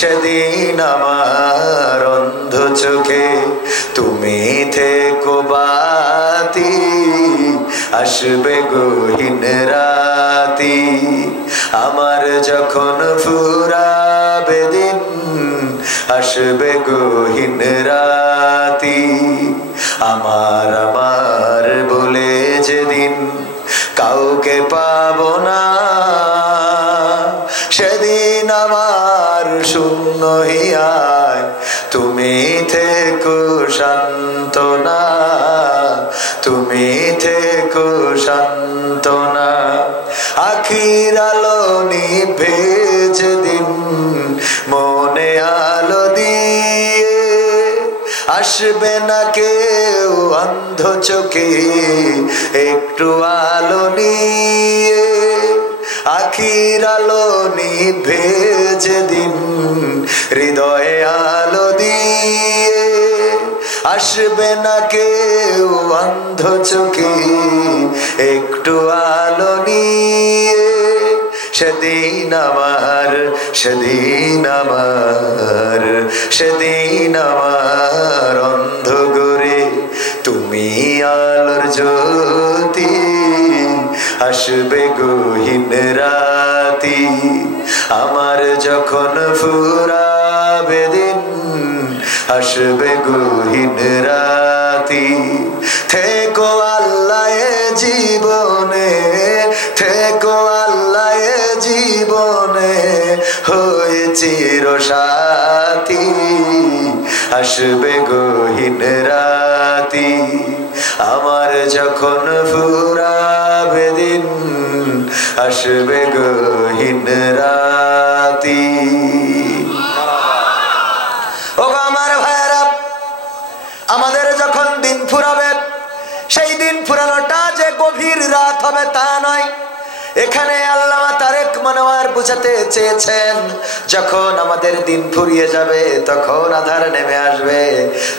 সেদিন আমার অন্ধ চোখে তুমি থেকো বাতি, আসবে গহীন রাতি। আমার যখন ফুরাবে দিন, আসবে গহীন রাতি। আমার বলে যেদিন কাউকে পাবো না, সেদিন আমার শূন্য হিয়ায় তুমি থেকো সান্ত্বনা, তুমি থেকো সান্ত্বনা। আখির আলো নিভে যেদিন মনে আলো দিয়ে, আসবে না কেউ অন্ধ চোখে একটু আলো নিয়ে। আখির আলো নিভে যেদিন হৃদয়ে আলো দিয়ে, আসবে না কেউ অন্ধ চোখে একটু আলো নিয়ে। সেদিন আমার অন্ধ ঘরে তুমি আলোর জ্যোতি, আসবে গহীন রাতি। আমার যখন ফুরাবে দিন, আসবে গহীন রাতি। থেকো আল্লাহ জীবনে, থেকো আল্লাহ জীবনে হয়ে চিরসাথী, আসবে গহীন রাতি। আমার যখন ফুরাবে দিন, আসবে গহীন রাতি। ওগো আমার ভাইয়েরা, আমাদের যখন দিন ফুরাবে, সেই দিন ফুরানোটা যে গভীর রাত হবে তা নয়। এখানে আল্লামা তারেক মনোয়ার বুঝাতে চেয়েছেন, যখন আমাদের দিন ফুরিয়ে যাবে তখন আঁধার নেমে আসবে।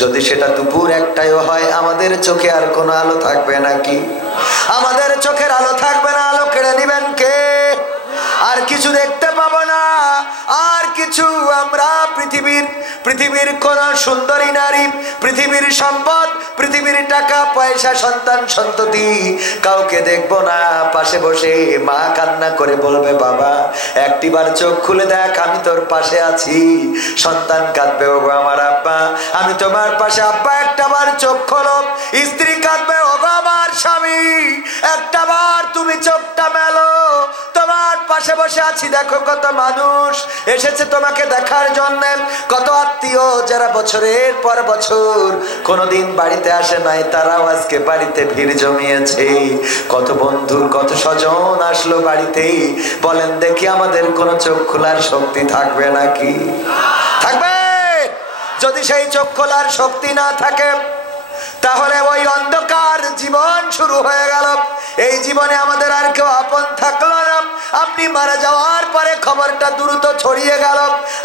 যদি সেটা দুপুর একটাইও হয়, আমাদের চোখে আর কোনো আলো থাকবে নাকি? আমাদের চোখের আলো থাকবে না, আলো কেড়ে নিবেন কে? আর কিছু দেখতে পাবো না, আর কিছু আমরা পৃথিবীর কোন সুন্দরী নারী, পৃথিবীর সম্পদ, পৃথিবীর টাকা পয়সা, সন্তান সন্ততি কাউকে দেখবো না। পাশে বসে মা কান্না করে বলবে, বাবা একটিবার চোখ খুলে দেখ, আমি তোর পাশে আছি। সন্তান কাঁদবে, ওগো আমার আব্বা আমি তোমার পাশে, আব্বা একটাবার চোখ খোলো। স্ত্রী কাঁদবে, ওগো আমার স্বামী একটাবার তুমি চোখটা মেলো, তোমার পাশে বসে আছি। দেখো কত মানুষ এসেছে তোমাকে দেখার জন্য, কত আত্মীয় যারা বছরের পর বছর কোনোদিন বাড়িতে আসে নাই, তারাও আজকে বাড়িতে ভিড় জমিয়েছে। কত বন্ধুর কত স্বজন আসলো বাড়িতে। বলেন দেখি, আমাদের কোনো চোখ খোলার শক্তি থাকবে নাকি? থাকবে? যদি সেই চোখ খোলার শক্তি না থাকে, তাহলে ওই অন্ধকার জীবন শুরু হয়ে গেল। এই জীবনে আমাদের আর কেউ আপন থাকলো না। আপনি মারা যাওয়ার পরে খবরটা দ্রুত ছড়িয়ে গেল,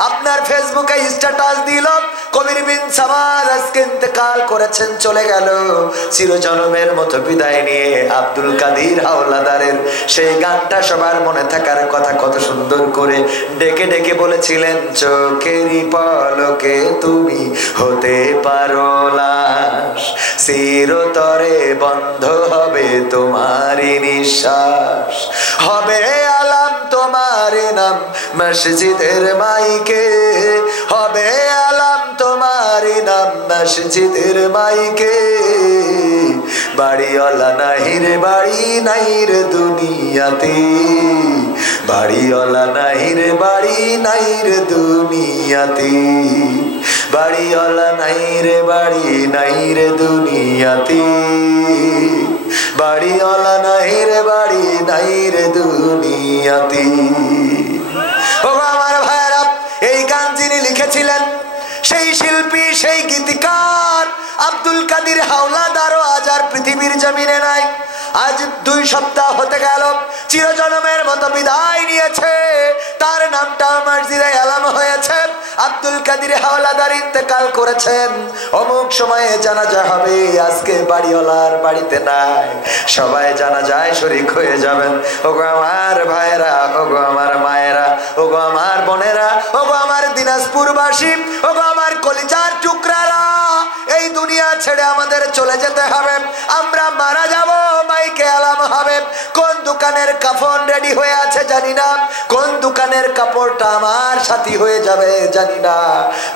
আপনার ফেসবুকে স্ট্যাটাস দিল, কবির বিন সামাদ আজকে ইন্তেকাল করেছেন, চলে গেল চিরজনমের মতো বিদায় নিয়ে। আব্দুল কাদির হাওলাদারের সেই গানটা সবার মনে থাকার কথা, কত সুন্দর করে ডেকে ডেকে বলেছিলেন, চোখেরই পলকে তুমি হতে পারো লাশ, চিরতরে বন্ধ হবে তোমারই নিঃশ্বাস, হবে আলাম তোমার নাম মসজিদের মাইকে, হবে আলাম তোমার নাম মসজিদের মাইকে। বাড়িওয়ালা নাহির বাড়ি নাইর দুনিয়াতে, বাড়িওয়ালা নাহির বাড়ি নাইর দুনিয়াতে, বাড়িওয়ালা নাইর বাড়ি নাইর দুনিয়াতে, বাড়িওয়ালা নাইর বাড়ি নাইর দুনিয়াতে। ও আমার ভাইরা, এই গান যিনি লিখেছিলেন, সেই শিল্পী, সেই গীতিকার আব্দুল কাদির হাওলাদারও আজ আর পৃথিবীর জমিনে নাই। আজ 2 সপ্তাহ হতে গেল চিরজনমের মতো বিদায় নিয়েছে। তার নামটা মসজিদে আলাম হয়েছে। আব্দুল কাদির হাওলাদার ইন্তেকাল করেছেন, অমুক সময়ে জানাজা হবে। আজকে বাড়িওয়ালার বাড়িতে নাই, সবাই জানাজায় শরীক হয়ে যাবেন। ওগো আমার ভাইরা, বোনেরা, ওগো আমার দিনাজপুরবাসী, ওগো আমার কলিজার টুকরারা, এই দুনিয়া ছেড়ে আমাদের চলে যেতে হবে। আমরা মারা যাব, মাইকে আলাম হবে। কোন দোকানের কাফন রেডি হয়ে আছে জানি না, কোন দোকানের কাপড়টা আমার সাথী হয়ে যাবে জানি না,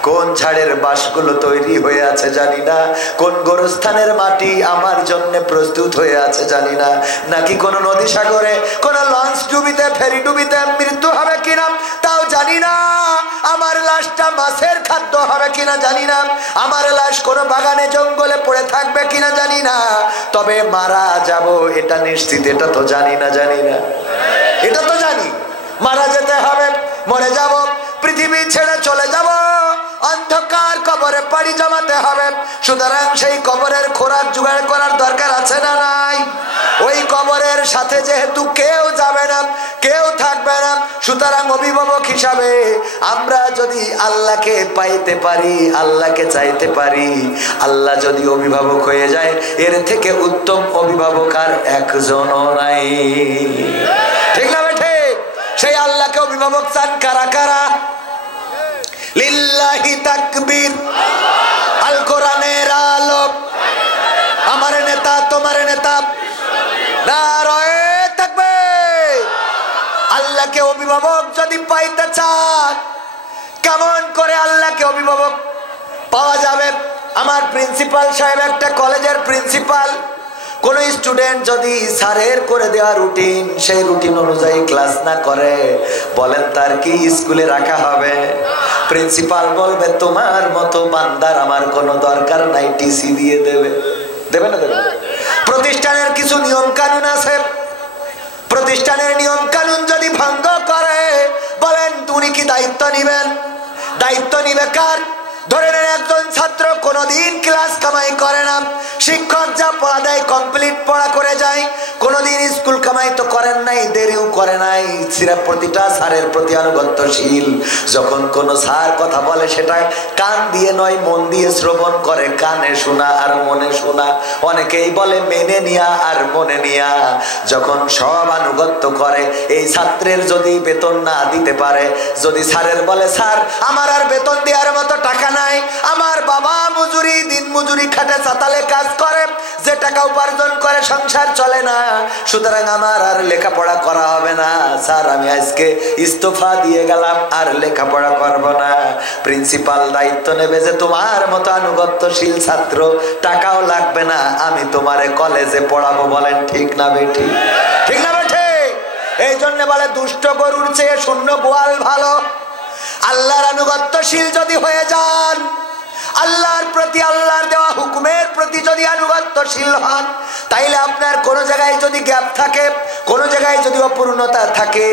কোন ঝাড়ের বাঁশগুলো তৈরি হয়ে আছে জানি না, কোন গোরস্থানের মাটি আমার জন্য প্রস্তুত হয়ে আছে জানি না, নাকি কোন নদী সাগরে কোন লঞ্চ ডুবিতে ফেরি ডুবিতে মৃত্যু হবে কিনা তাও জানি না, আমার লাশটা মাছের খাদ্য হবে কিনা জানি না, আমার লাশ কোন বাগানে জঙ্গলে পড়ে থাকবে কিনা জানি না, তবে মারা যাব এটা নিশ্চিত, এটা তো জানি না, এটা তো জানি মারা যেতে হবে, মরে যাব, পৃথিবী ছেড়ে চলে যাব, অন্ধকার কবরে পাড়ি জমাতে হবে। সুতরাং সেই কবরের খোরাক জোগাড় করার দরকার আছে না নাই? ওই কবরের সাথে যেহেতু কেউ যাবে না, কেউ থাকবে না, সুতরাং অভিভাবক হিসাবে আমরা যদি আল্লাহকে পাইতে পারি, আল্লাহকে চাইতে পারি, আল্লাহ যদি অভিভাবক হয়ে যায়, এর থেকে উত্তম অভিভাবক আর একজনও নাই। ঠিক না বেঠে? সেই আল্লাহকে অভিভাবক চান কারা কারা? লিল্লাহি তাকবীর। আল কোরআনের আলো, আমার নেতা তোমার নেতা, নারায়ে তাকবীর। আল্লাহকে অভিভাবক যদি পাইতে চান, কেমন করে আল্লাহকে অভিভাবক পাওয়া যাবে? আমার প্রিন্সিপাল সাহেব একটা কলেজের প্রিন্সিপাল, কোন স্টুডেন্ট যদি স্যারের করে দেওয়া রুটিন সেই রুটিন অনুযায়ী ক্লাস না করে, বলেন তার কি স্কুলে রাখা হবে? প্রিন্সিপাল বলবে তোমার মতো বান্দার আমার কোনো দরকার নাই, টিসি দিয়ে দেবে। দেবে না? দেবে। প্রতিষ্ঠানের কিছু নিয়ম কানুন আছে, প্রতিষ্ঠানের নিয়ম কানুন যদি ভঙ্গ করে, বলেন উনি কি দায়িত্ব নিবেন? দায়িত্ব নিবে কার? ধরে নেন একজন ছাত্র কোনদিন ক্লাস কামাই করে না, শিক্ষক যা পড়া দেয় কমপ্লিট পড়া করে যায়, কোনদিন স্কুল কামাই তো করেন নাই, দেরিও করে নাই, সিরা প্রতিটা স্যারের প্রতি আনুগত্যশীল। যখন কোন স্যার কথা বলে সেটা কান দিয়ে নয় মন দিয়ে শ্রবণ করে, কানে শোনা আর মনে শোনা, অনেকেই বলে মেনে নিয়া আর মনে নিয়া। যখন সব আনুগত্য করে, এই ছাত্রের যদি বেতন না দিতে পারে, যদি স্যারের বলে স্যার আমার আর বেতন দেওয়ার মতো টাকা নাই, আমার বাবা মজুরি দিন মজুরি খাটে চাতালে কাজ করে, যে টাকা উপার্জন করে সংসার চলে না, সুতরাং আমার আর লেখাপড়া করা হবে না, স্যার আমি আজকে ইস্তফা দিয়ে গেলাম, আর লেখাপড়া করব না। প্রিন্সিপাল দায়িত্ব নেবে যে তোমার মতো আনুগত্যশীল ছাত্র টাকাও লাগবে না, আমি তোমারে কলেজে পড়াবো। বলেন ঠিক না বেঠি? ঠিক না বেঠি? এই জন্য বলে দুষ্ট গরুর চেয়ে শূন্য গোয়াল ভালো। আল্লাহর আনুগত্যশীল যদি হয়ে যান, আল্লাহর প্রতি আল্লাহর দেওয়া হুকুমের প্রতি যদি আনুগত্যশীল হন, তাইলে আপনার কোন জায়গায় যদি গ্যাপ থাকে, কোন জায়গায় যদি অপূর্ণতা থাকে,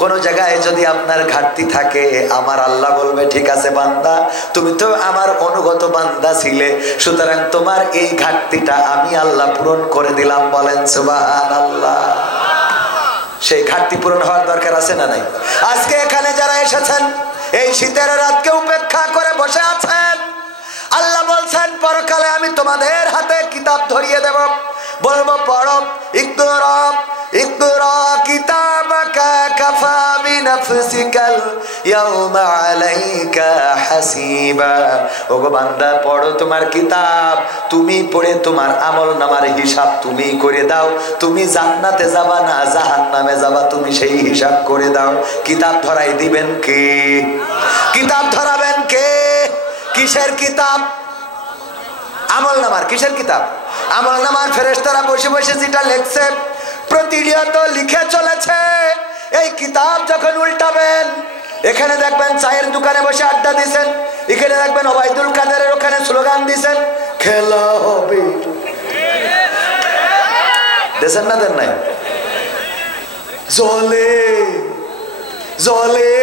কোন জায়গায় যদি আপনার ঘাটতি থাকে, আমার আল্লাহ বলবে ঠিক আছে বান্দা, তুমি তো আমার অনুগত বান্দা ছিলে, সুতরাং তোমার এই ঘাটতিটা আমি আল্লাহ পূরণ করে দিলাম। বলেন সুবহানাল্লাহ। সেই ঘাটতি পূরণ হওয়ার দরকার আছে না নাই? আজকে এখানে যারা এসেছেন, এই শীতের রাতকে উপেক্ষা করে বসে আছেন, আল্লাহ বলছেন পরকালে আমি তোমাদের হাতে কিতাব ধরিয়ে দেব, বলবো পড়ো, ইকরা ইকরা কিতাবাকা কাফা বিনাফসিকাল ইয়াওমা আলাইকা হাসিবা। ওগো বান্দা পড়ো তোমার কিতাব, তুমি পড়ে তোমার আমলনামার হিসাব তুমি করে দাও। তুমি জান্নাতে যাবা না জাহান্নামে যাবা, তুমি সেই হিসাব করে দাও। কিতাব ধরাই দিবেন কে? কিতাব ধরাবেন কে? কিসের কিতাব? আমলনামার। কিসের কিতাব? আমলনামার। ফেরেশতারা বসে বসে যেটা লেখছে প্রতিনিয়ত লিখে চলেছে, এই কিতাব যখন উল্টাবেন, এখানে দেখবেন চায়ের দোকানে বসে আড্ডা দিছেন, এখানে দেখবেন ওবায়দুল কাদেরের ওখানে স্লোগান দিছেন খেলা হবে, দেন না? দেন নাই? জলে জলে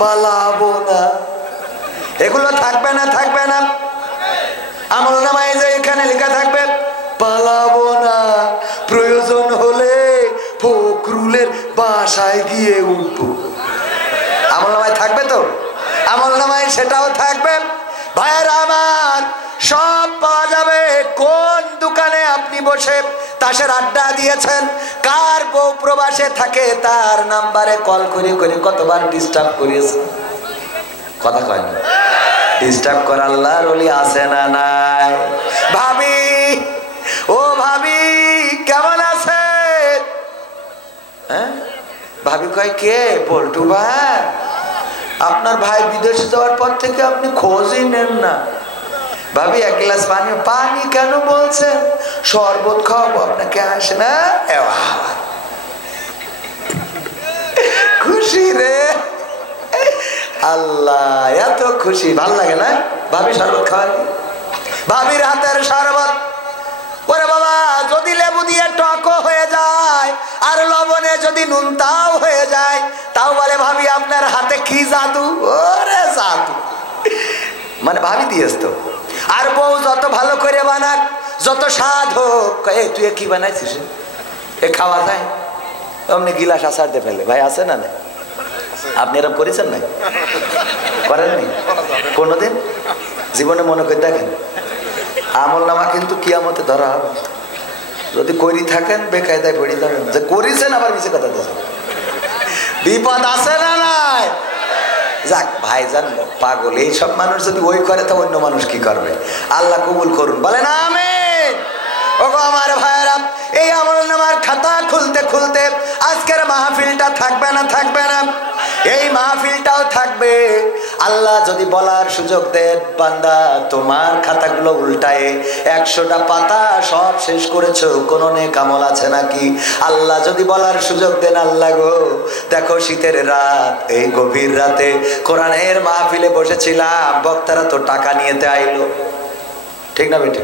পালাবো না, এগুলো থাকবে না? থাকবে না? আমলনামায় যে এখানে লেখা থাকবে পালাবো না, প্রয়োজন হলে ফখরুলের বাসায় গিয়ে উঠবো, আমলনামায় থাকবে তো? আমলনামায় সেটাও থাকবে। ভাইয়েরা আমার, সব পাওয়া যাবে। কোন দোকানে আপনি বসে তাসের আড্ডা দিয়েছেন, কার বউ প্রবাসে থাকে, তার নাম্বারে কল করে করে কতবার ডিস্টার্ব করিয়েছেন। কথা কয় না? ডিস্টার্ব করা আল্লাহর ওলি আছে না নাই? ভাবি, ও ভাবি কেমন আছে? হ্যাঁ, ভাবি কয় কে? বল্টু ভাই। আপনার ভাই বিদেশে যাওয়ার পর থেকে আপনি খোঁজই নেন না। ভাবি এক গ্লাস পানি। পানি কেন বলছেন? শরবত খাওয়াবো আপনাকে, আসে না? খুশি রে আল্লাহ, এত খুশি, ভাল লাগে না? ভাবি শরবত খাওয়াই, ভাবির হাতের শরবত। ওরে বাবা, যদি লেবু দিয়ে টকও হয়ে যায় আর লবণে যদি নুন তাও হয়ে যায়, তাও বলে ভাবি আপনার হাতে কি জাদু। ওরে জাদু, মানে ভাবি দিয়েছ তো। আর বউ যত ভালো করে বানাক, যত স্বাদ হোক, তুই কি বানাইছিস, এ খাওয়া যায়? অমনি গিলাস আসারতে ফেলে। ভাই আছে না? না আপনি এরকম করেছেন? না করেননি কোনোদিন জীবনে? মনে করে দেখেন, আমল নামা কিন্তু কিয়ামতে ধরা হবে। যদি করি থাকেন বেকায়দায় পড়ে যাবেন, যে করেছেন আবার মিছে কথা দিয়েছেন। বিপদ আছে না নাই? যাক ভাইজান পাগল, এইসব মানুষ যদি ওই করে তো অন্য মানুষ কি করবে? আল্লাহ কবুল করুন, বলেন আমিন। ওগো আমার ভাইরা, এই আমলনামার খাতা খুলতে খুলতে আজকের মাহফিলটা থাকবে না? থাকবে না? এই মাহফিলটাও থাকবে। আল্লাহ যদি বলার সুযোগ দেন, বান্দা তোমার খাতাগুলো উল্টায় 100টা পাতা সব শেষ করেছো, কোনো নেক আমল আছে নাকি? আল্লাহ যদি বলার সুযোগ দেন, আল্লাহ গো দেখো শীতের রাত, এই গভীর রাতে কোরআনের মাহফিলে বসেছিলাম, বক্তারা তো টাকা নিয়েতে আইলো, ঠিক না বেটি?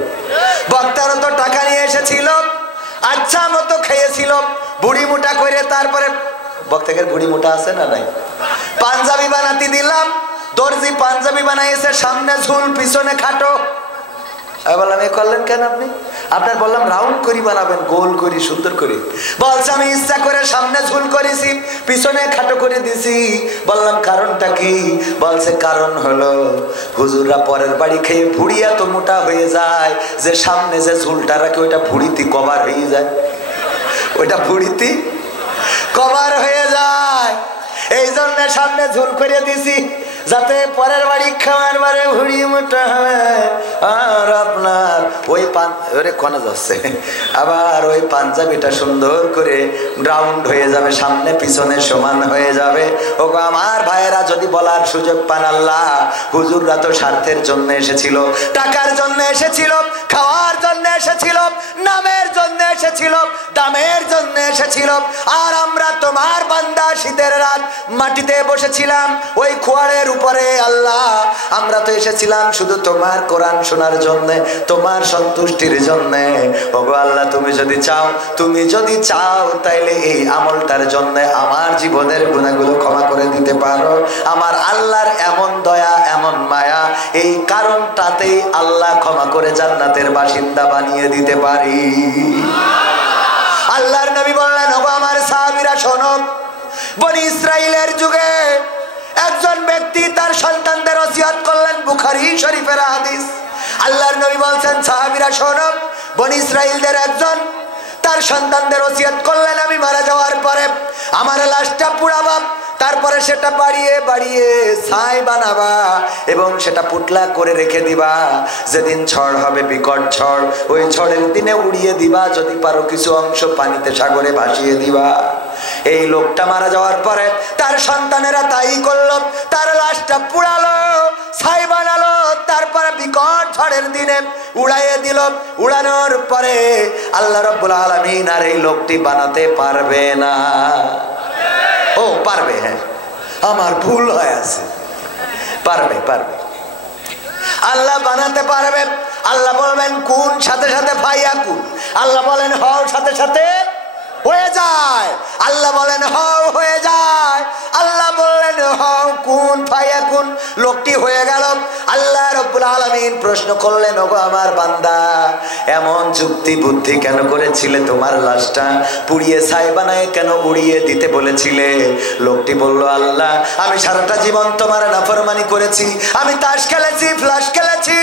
বক্তারা তো টাকা নিয়ে এসেছিল, আচ্ছা মতো খেয়েছিল, বুড়ি মোটা করে। তারপরে বক্তাকে বুড়ি মোটা আছে না নাই? পাঞ্জাবি বানাতে দিলাম, দর্জি পাঞ্জাবি বানাইছে, সামনে ঝুল পিছনে খাটো। আমি বললাম এ করলেন কেন আপনি? আপনার বললাম রাউন্ড করি বানাবেন, গোল করি সুন্দর করি। বলছে আমি ইচ্ছা করে সামনে ঝুল করেছি, পিছনে খাটো করে দিছি। বললাম কারণটা কি? বলছে কারণ হলো হুজুররা পরের বাড়ি খেয়ে ভুড়ি এত মোটা হয়ে যায় যে সামনে যে ঝুলটা রাখে ওইটা ভুড়িতে কভার হয়ে যায়, ওইটা ভুড়িতে কভার হয়ে যায়। এই জন্য সামনে ঝুল করে দিছি, যাতে পরের বাড়ি খাওয়ার বারে ভুড়ি মোটা হবে। আর আপনার ওই কনে যাচ্ছে, আবার ওই পাঞ্জাবিটা সুন্দর করে রাউন্ড হয়ে যাবে, সামনে পিছনে সমান হয়ে যাবে। ওগো আমার ভাইয়েরা, যদি বলার সুযোগ পান, আল্লাহ হুজুররা তো স্বার্থের জন্য এসেছিল, টাকার জন্য এসেছিল, খাওয়ার জন্য এসেছিল, নামের জন্য এসেছিল, দামের জন্য এসেছিল। আর আমরা তোমার বান্দা শীতের রাত মাটিতে বসেছিলাম ওই খোয়ারের উপরে। আল্লাহ আমরা তো এসেছিলাম শুধু তোমার কোরআন শোনার জন্য, তোমার সন্তুষ্টির জন্য। ওগো আল্লাহ তুমি যদি চাও তাইলে এই আমলটার জন্য আমার জীবনের গুনাহগুলো ক্ষমা করে দিতে পারো। আমার আল্লাহর এমন দয়া, এমন মায়া, এই কারণটাতেই আল্লাহ ক্ষমা করে জান্নাতের বাসিন্দা বানিয়ে দিতে পারি। আল্লাহর নবী বললেন, ওগো আমার সাহাবীরা শোনো, বনি ইসরাইলের যুগে একজন ব্যক্তি তার সন্তানদের ওসিয়ত করলেন, বুখারী শরীফের হাদিস। আল্লাহর নবী বলছেন, সাহাবীরা শোনো, বনি ইসরাইলদের একজন তার সন্তানদের ওসিয়ত করলেন, আমি মারা যাওয়ার পরে আমার লাশটা পুড়াবা, তারপরে সেটা বাড়িয়ে বাড়িয়ে ছাই বানাবা এবং সেটা পুতলা করে রেখে দিবা। যেদিন ঝড় হবে, বিকট ঝড়, ওই ঝড়ের দিনে উড়িয়ে দিবা, যদি পারো কিছু অংশ পানিতে সাগরে ভাসিয়ে দিবা। এই লোকটা মারা যাওয়ার পরে তার সন্তানেরা তাই করলো, তার লাশটা পুড়ালো, ছাই বানালো, তারপরে বিকট ঝড়ের দিনে উড়াইয়ে দিল। উড়ানোর পরে আল্লাহ রাব্বুল আলামিন আর এই লোকটি বানাতে পারবে না। ও পারবে, হ্যাঁ আমার ভুল হয়ে আছে, পারবে পারবে, আল্লাহ বানাতে পারবে। আল্লাহ বলবেন কোন, সাথে সাথে ফায়াকুন। আল্লাহ বলেন হও, সাথে সাথে হয়ে যায়। আল্লাহ বলেন হও, হয়ে যায়। আল্লাহ বললেন হও, কুন ফায়াকুন, লোকটি হয়ে গেল। আল্লাহ রাব্বুল রব্বুল আলামিন প্রশ্ন করলেন, ওগো আমার বান্দা, এমন যুক্তি বুদ্ধি কেন করেছিলে? তোমার লাশটা পুড়িয়ে ছাই বানায় কেন উড়িয়ে দিতে বলেছিলে? লোকটি বলল, আল্লাহ, আমি সারাটা জীবন তোমার নাফরমানি করেছি, আমি তাস খেলেছি, ফ্লাশ খেলেছি,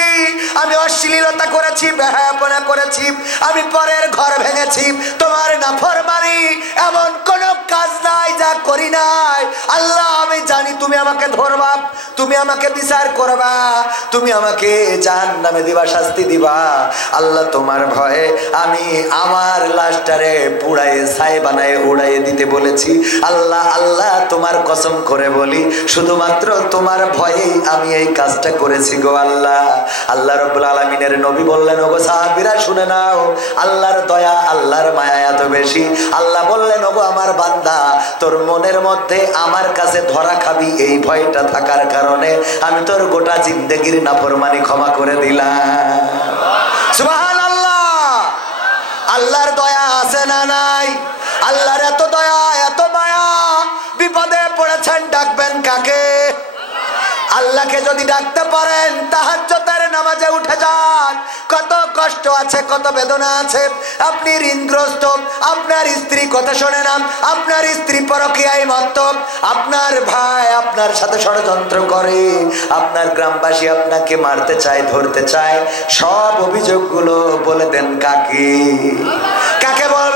আমি অশ্লীলতা করেছি, বেহায়াপনা করেছি, আমি পরের ঘর ভেঙেছি, তোমার নাফরমানি এমন কোন কাজ নাই যা করি নাই। আল্লাহ, আমি জানি তুমি আমাকে ধরবা, তুমি আমাকে বিচার করবা, তুমি আমাকে জাহান্নামে দিবা, শাস্তি দিবা। আল্লাহ, তোমার ভয়ে আমি আমার লাশটারে পুড়ায়ে ছাই বানায় উড়াইয়ে দিতে বলেছি। আল্লাহ, আল্লাহ, তোমার কসম করে বলি, শুধুমাত্র তোমার ভয়েই আমি এই কাজটা করেছি গো আল্লাহ। আল্লাহ রাব্বুল আলামিনের নবী বললেন, ওগো সাহাবীরা শুনে নাও, আল্লাহর দয়া, আল্লাহর মায়া এত বেশি। আল্লাহ বললেন, ওগো আমার বান্দা, তোর মনের মধ্যে আমার কাছে ধরা খাবি এই ভয়টা থাকার কারণে আমি তোর গোটা জিন্দেগির নাফরমানি ক্ষমা করে দিলাম। সুবহানাল্লাহ। আল্লাহর দয়া আছে না নাই? আল্লাহর এত দয়া, এত মায়া, বিপদে পড়েছেন, ডাকবেন কাকে? আল্লাহকে যদি ডাকতে পারেন, তাহাজ্জুদের নামাজে উঠে যান। কত কষ্ট আছে, কত বেদনা আছে, আপনি ঋণগ্রস্ত, আপনার স্ত্রী কথা শোনে না, আপনার স্ত্রী পরকীয়ায় মত্ত, আপনার ভাই আপনার সাথে ষড়যন্ত্র করে, আপনার গ্রামবাসী আপনাকে মারতে চায়, ধরতে চায়, সব অভিযোগগুলো বলে দেন কাকে? কাকে বলবেন?